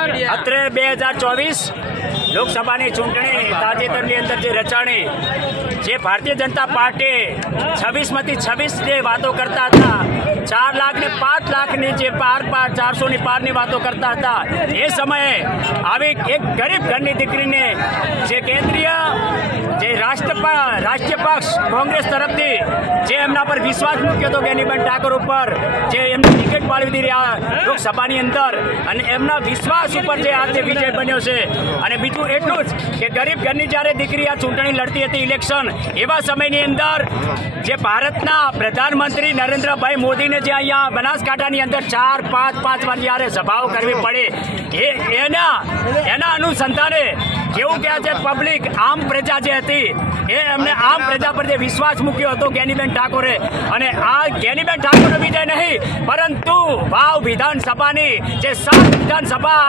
અત્રે 2024 લોકસભાની ચૂંટણી તાજેતરની અંદર જે રચાણી, જે ભારતીય જનતા પાર્ટી 26માંથી 26 જે વાતો કરતા હતા, 4 લાખ ને 5 લાખની જે પાર 400ની પારની વાતો કરતા હતા, એ સમયે આવી એક ગરીબ ઘરની દીકરીને જે કેન્દ્રીય જે રાષ્ટ્રીય પક્ષ કોંગ્રેસ તરફથી જે એમના પર વિશ્વાસ મૂક્યો હતો જ્ઞાનીબેન ઠાકોર ઉપર, જે એમને ટિકિટ પાડવી હતી આ લોકસભાની અંદર, અને એમના વિશ્વાસ ઉપર જે આજે વિજય બન્યો છે. અને બીજું એટલું જ કે ગરીબ ઘરની જ્યારે દીકરી આ ચૂંટણી લડતી હતી ઇલેક્શન, એવા સમયની અંદર જે ભારતના પ્રધાનમંત્રી નરેન્દ્રભાઈ મોદીને જે અહીંયા બનાસકાંઠાની અંદર 4-5 વાર જ્યારે સભાઓ કરવી પડે, એના અનુસંધાને કેવું કહે છે પબ્લિક, આમ પ્રજા જે હતી એ એમને આમ પ્રજા પર જે વિશ્વાસ મૂક્યો હતો જ્ઞાનીબેન ઠાકોરે, અને આ જ્ઞાનીબેન ઠાકોરનો વિજય નહીં પરંતુ વાવ વિધાનસભાની જે 7 વિધાનસભા